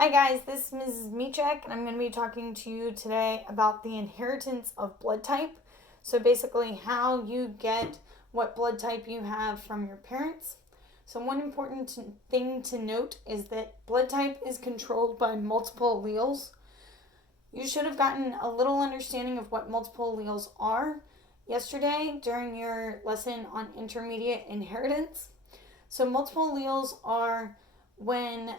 Hi guys, this is Mrs. Michek, and I'm going to be talking to you today about the inheritance of blood type. So basically how you get what blood type you have from your parents. So one important thing to note is that blood type is controlled by multiple alleles. You should have gotten a little understanding of what multiple alleles are yesterday during your lesson on intermediate inheritance. So multiple alleles are when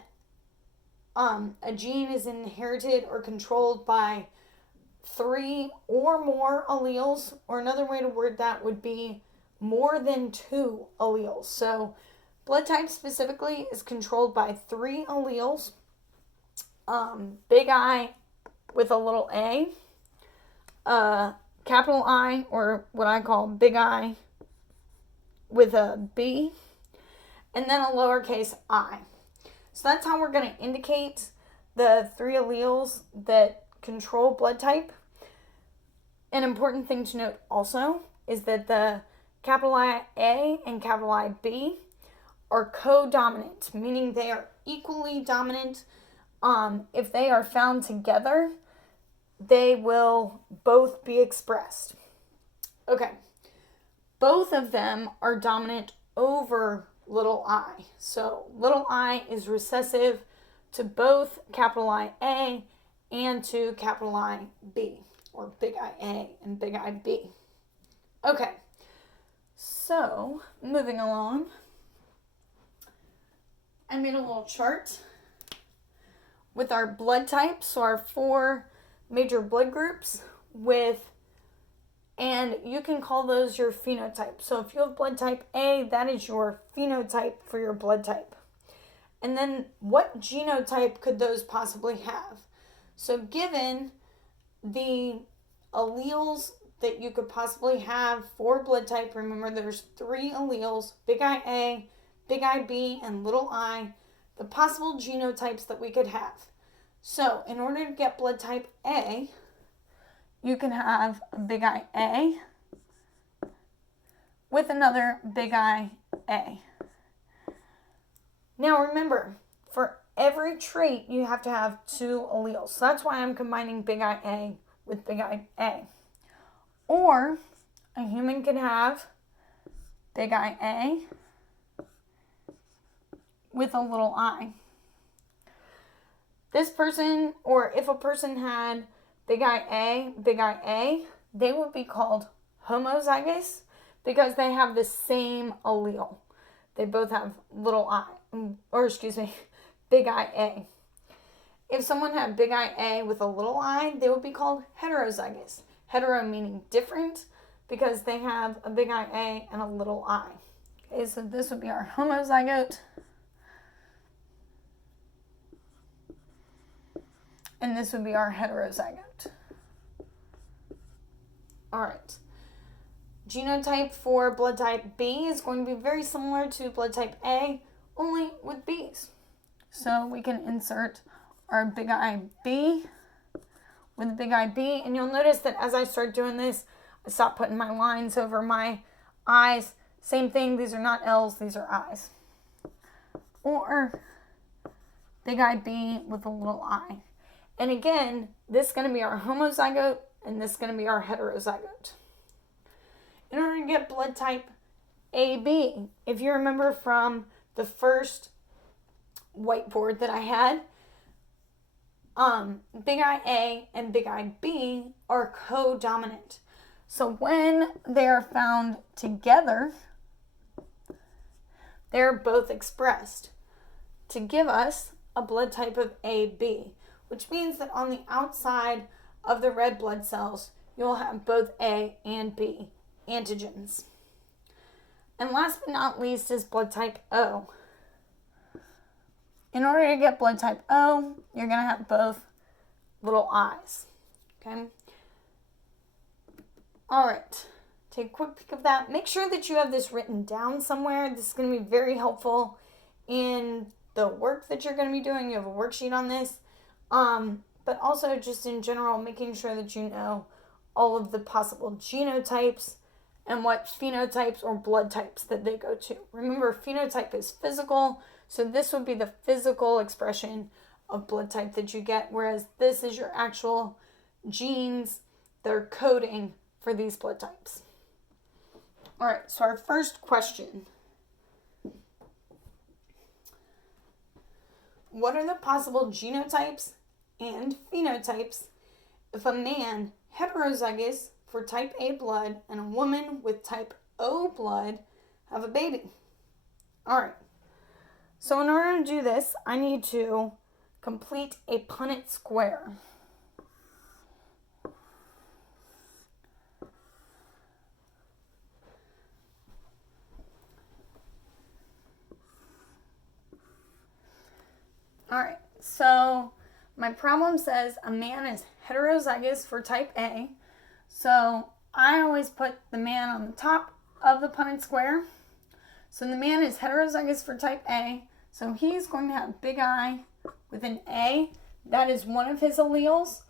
a gene is inherited or controlled by 3 or more alleles, or another way to word that would be more than 2 alleles. So blood type specifically is controlled by 3 alleles. Big I with a little a, capital I, or what I call big I with a B, and then a lowercase I. So that's how we're going to indicate the 3 alleles that control blood type. An important thing to note also is that the capital I A and capital I B are co-dominant, meaning they are equally dominant. If they are found together, they will both be expressed. Okay, both of them are dominant over little I. So little I is recessive to both capital I A and to capital I B, or big I A and big I B. Okay, so moving along, I made a little chart with our blood types, so our 4 major blood groups and you can call those your phenotype. So if you have blood type A, that is your phenotype for your blood type. And then what genotype could those possibly have? So given the alleles that you could possibly have for blood type, remember there's 3 alleles, big I A, big I B, and little I, the possible genotypes that we could have. So in order to get blood type A, you can have a big I A with another big I A. Now remember, for every trait you have to have 2 alleles. So that's why I'm combining big I A with big I A. Or a human can have big I A with a little I. This person, or if a person had big I A, they would be called homozygous because they have the same allele. They both have big I A. If someone had big I A with a little I, they would be called heterozygous. Hetero meaning different because they have a big I A and a little I. Okay, so this would be our homozygote. And this would be our heterozygote. All right. Genotype for blood type B is going to be very similar to blood type A, only with B's. So we can insert our big IB with big IB, and you'll notice that as I start doing this, I stop putting my lines over my I's. Same thing, these are not L's, these are I's. Or big IB with a little I. And again, this is going to be our homozygote, and this is going to be our heterozygote. In order to get blood type AB, if you remember from the first whiteboard that I had, big IA and big IB are co-dominant. So when they are found together, they're both expressed to give us a blood type of AB, which means that on the outside of the red blood cells, you'll have both A and B antigens. And last but not least is blood type O. In order to get blood type O, you're going to have both little I's. Okay? All right. Take a quick peek of that. Make sure that you have this written down somewhere. This is going to be very helpful in the work that you're going to be doing. You have a worksheet on this. But also just in general, making sure that you know all of the possible genotypes and what phenotypes or blood types that they go to. Remember, phenotype is physical, so this would be the physical expression of blood type that you get, whereas this is your actual genes that are coding for these blood types. All right, so our first question. What are the possible genotypes and phenotypes if a man heterozygous for type A blood and a woman with type O blood have a baby? All right, so in order to do this, I need to complete a Punnett square. All right, so my problem says a man is heterozygous for type A. So I always put the man on the top of the Punnett square. So the man is heterozygous for type A. So he's going to have big I with an A. That is one of his alleles.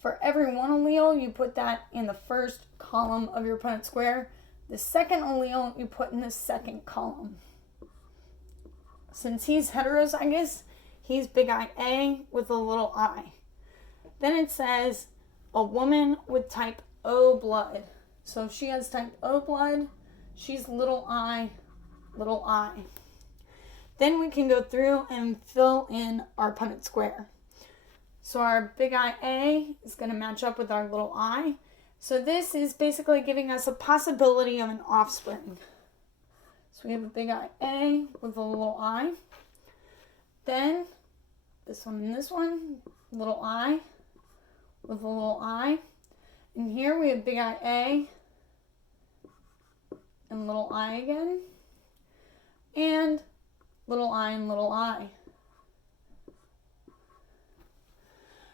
For every one allele, you put that in the first column of your Punnett square. The second allele, you put in the second column. Since he's heterozygous, he's big I A with a little I. Then it says a woman with type O blood. So if she has type O blood, she's little I, little I. Then we can go through and fill in our Punnett square. So our big I A is going to match up with our little I. So this is basically giving us a possibility of an offspring. So we have a big I A with a little I. Then this one and this one, little I with a little I. And here we have big I A and little I again. And little I and little I.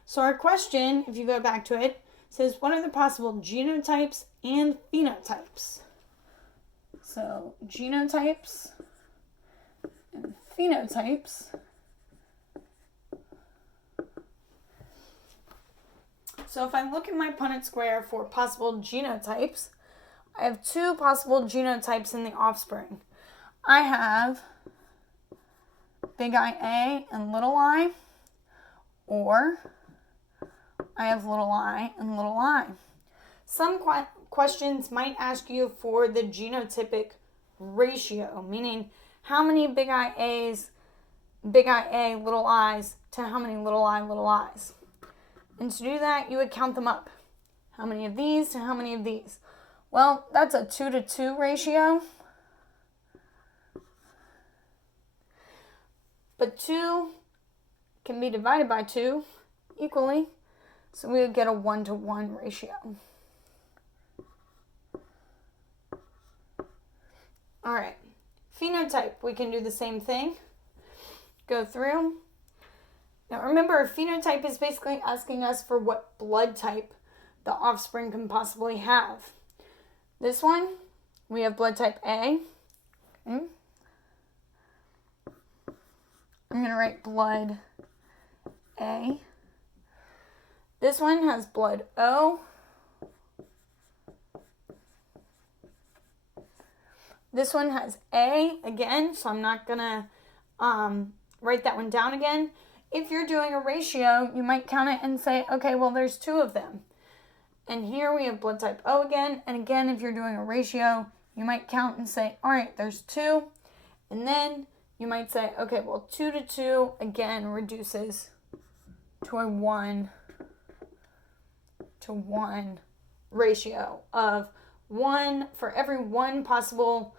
So our question, if you go back to it, says what are the possible genotypes and phenotypes? So genotypes and phenotypes. So if I look at my Punnett square for possible genotypes, I have two possible genotypes in the offspring. I have big I A and little I, or I have little I and little I. Some questions might ask you for the genotypic ratio, meaning how many big I A's, big I A, little I's to how many little I, little I's. And to do that, you would count them up. How many of these to how many of these? Well, that's a 2-to-2 ratio. But 2 can be divided by 2 equally. So we would get a 1-to-1 ratio. All right. Phenotype, we can do the same thing. Go through. Now remember, a phenotype is basically asking us for what blood type the offspring can possibly have. This one, we have blood type A. Okay. I'm going to write blood A. This one has blood O. This one has A again, so I'm not going to write that one down again. If you're doing a ratio, you might count it and say, okay, well, there's 2 of them. And here we have blood type O again. And again, if you're doing a ratio, you might count and say, all right, there's 2. And then you might say, okay, well, 2-to-2 again reduces to a 1-to-1 ratio of 1 for every 1 possible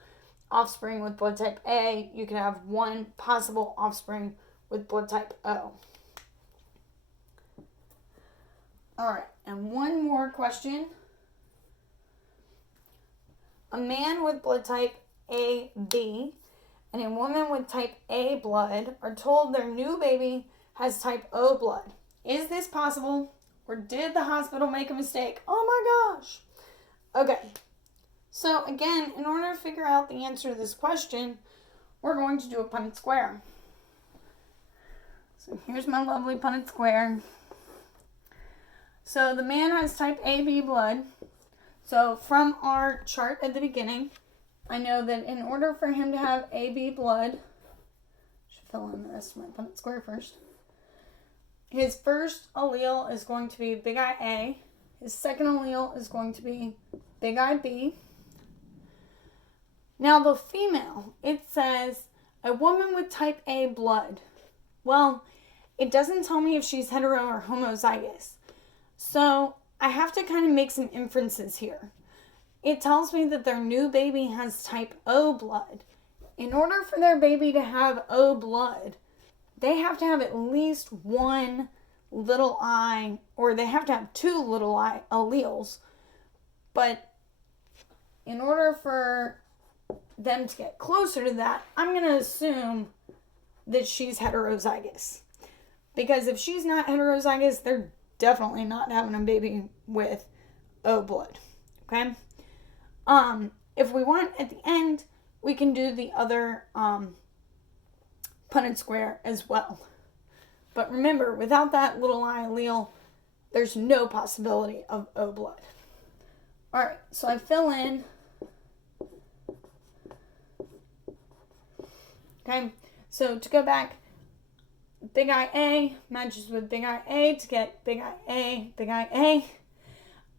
offspring with blood type A, you can have 1 possible offspring with blood type O. All right, and one more question. A man with blood type AB and a woman with type A blood are told their new baby has type O blood. Is this possible, or did the hospital make a mistake? Oh my gosh. Okay, so again, in order to figure out the answer to this question, we're going to do a Punnett square. So here's my lovely Punnett square. So the man has type AB blood. So from our chart at the beginning, I know that in order for him to have AB blood, I should fill in the rest of my Punnett square first. his first allele is going to be big I A. His second allele is going to be big I B. Now the female, it says a woman with type A blood. Well, it doesn't tell me if she's hetero or homozygous. So I have to kind of make some inferences here. It tells me that their new baby has type O blood. In order for their baby to have O blood, they have to have at least one little I, or they have to have two little I alleles. But in order for them to get closer to that, I'm going to assume that she's heterozygous. Because if she's not heterozygous, they're definitely not having a baby with O blood. Okay? If we want, at the end, we can do the other Punnett square as well. But remember, without that little I allele, there's no possibility of O blood. Alright, so I fill in. Okay, so to go back, big IA matches with big IA to get big IA, big IA.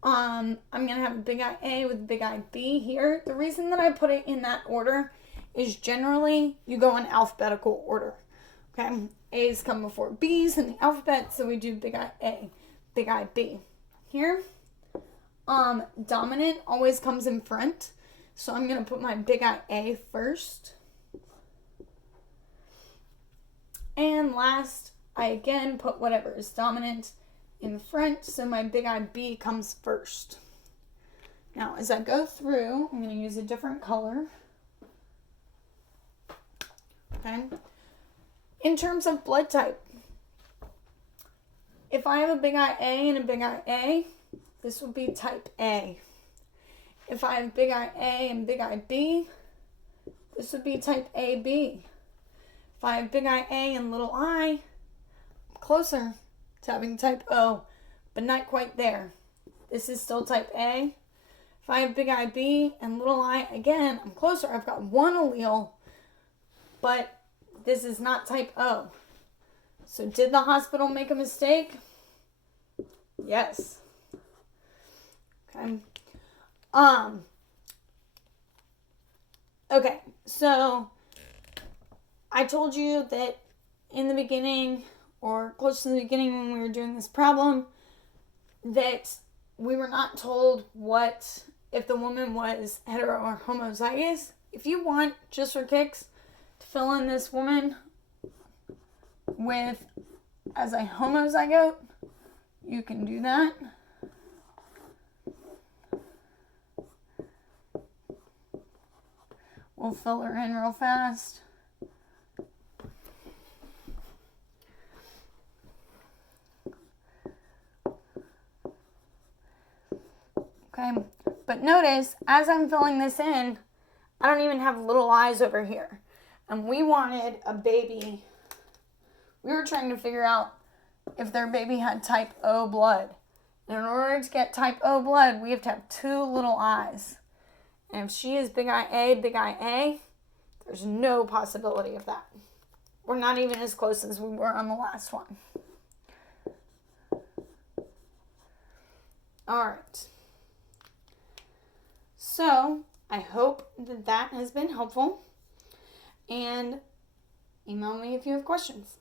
I'm going to have a big IA with big IB here. The reason that I put it in that order is generally you go in alphabetical order. Okay, A's come before B's in the alphabet, so we do big IA, big IB. Here, dominant always comes in front, so I'm going to put my big IA first. And last, I again put whatever is dominant in front, so my big IB comes first. Now, as I go through, I'm going to use a different color. Okay. In terms of blood type, if I have a big IA and a big IA, this would be type A. If I have big IA and big IB, this would be type AB. If I have big IA and little I, I'm closer to having type O, but not quite there. This is still type A. If I have big IB and little I, again, I'm closer. I've got one allele, but this is not type O. So did the hospital make a mistake? Yes. Okay. Okay, so I told you that in the beginning, or close to the beginning when we were doing this problem, that we were not told what if the woman was hetero or homozygous. If you want, just for kicks, to fill in this woman with as a homozygote, you can do that. We'll fill her in real fast. Okay, but notice, as I'm filling this in, I don't even have little eyes over here. And we wanted a baby. We were trying to figure out if their baby had type O blood. And in order to get type O blood, we have to have two little eyes. And if she is big IA, there's no possibility of that. We're not even as close as we were on the last one. All right. So, I hope that has been helpful, and email me if you have questions.